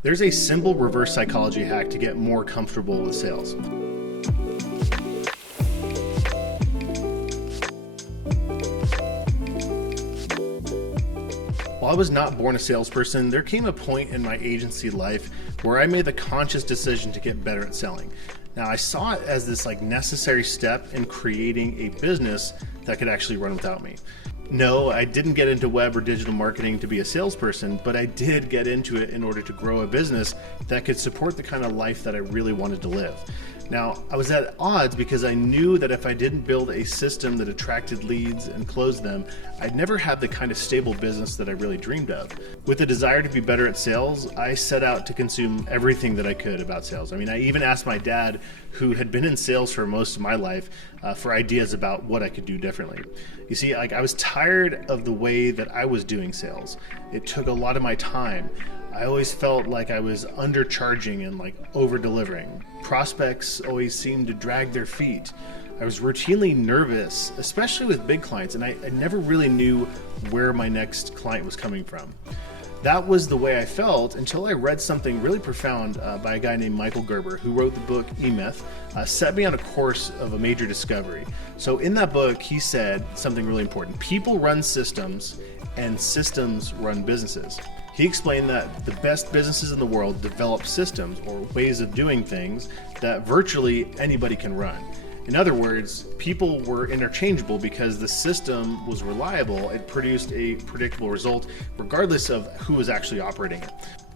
There's a simple reverse psychology hack to get more comfortable with sales. While I was not born a salesperson, there came a point in my agency life where I made the conscious decision to get better at selling. Now, I saw it as this necessary step in creating a business that could actually run without me. No, I didn't get into web or digital marketing to be a salesperson, but I did get into it in order to grow a business that could support the kind of life that I really wanted to live. Now, I was at odds because I knew that if I didn't build a system that attracted leads and closed them, I'd never have the kind of stable business that I really dreamed of. With a desire to be better at sales, I set out to consume everything that I could about sales. I even asked my dad, who had been in sales for most of my life, for ideas about what I could do differently. You see, I was tired of the way that I was doing sales. It took a lot of my time. I always felt like I was undercharging and over-delivering. Prospects always seemed to drag their feet. I was routinely nervous, especially with big clients, and I never really knew where my next client was coming from. That was the way I felt until I read something really profound by a guy named Michael Gerber, who wrote the book E-Myth, set me on a course of a major discovery. So in that book, he said something really important. People run systems and systems run businesses. He explained that the best businesses in the world develop systems or ways of doing things that virtually anybody can run. In other words, people were interchangeable because the system was reliable. It produced a predictable result regardless of who was actually operating it.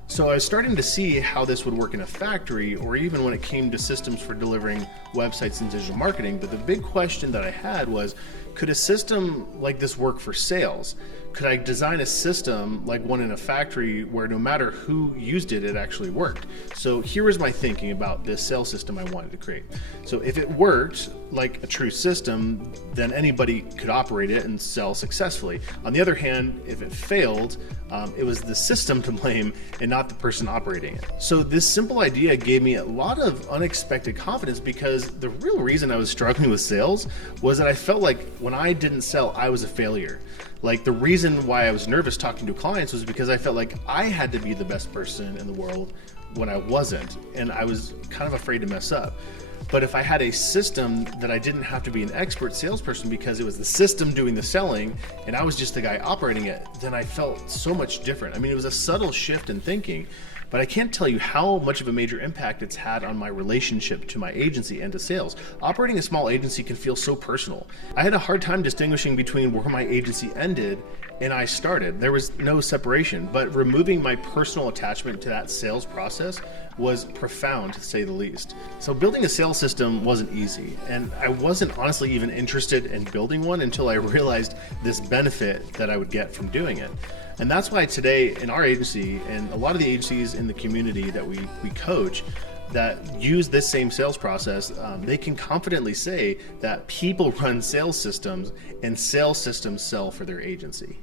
So I was starting to see how this would work in a factory or even when it came to systems for delivering websites and digital marketing. But the big question that I had was, could a system like this work for sales? Could I design a system like one in a factory where no matter who used it, it actually worked? So here was my thinking about this sales system I wanted to create. So if it worked like a true system, then anybody could operate it and sell successfully. On the other hand, if it failed, it was the system to blame and not the person operating it. So this simple idea gave me a lot of unexpected confidence because the real reason I was struggling with sales was that I felt like when I didn't sell, I was a failure. The reason why I was nervous talking to clients was because I felt like I had to be the best person in the world when I wasn't, and I was kind of afraid to mess up. But if I had a system that I didn't have to be an expert salesperson because it was the system doing the selling and I was just the guy operating it, then I felt so much different. It was a subtle shift in thinking, but I can't tell you how much of a major impact it's had on my relationship to my agency and to sales. Operating a small agency can feel so personal. I had a hard time distinguishing between where my agency ended and I started. There was no separation, but removing my personal attachment to that sales process was profound, to say the least. So building a sales system wasn't easy, and I wasn't honestly even interested in building one until I realized this benefit that I would get from doing it. And that's why today in our agency and a lot of the agencies in the community that we coach that use this same sales process, they can confidently say that people run sales systems and sales systems sell for their agency.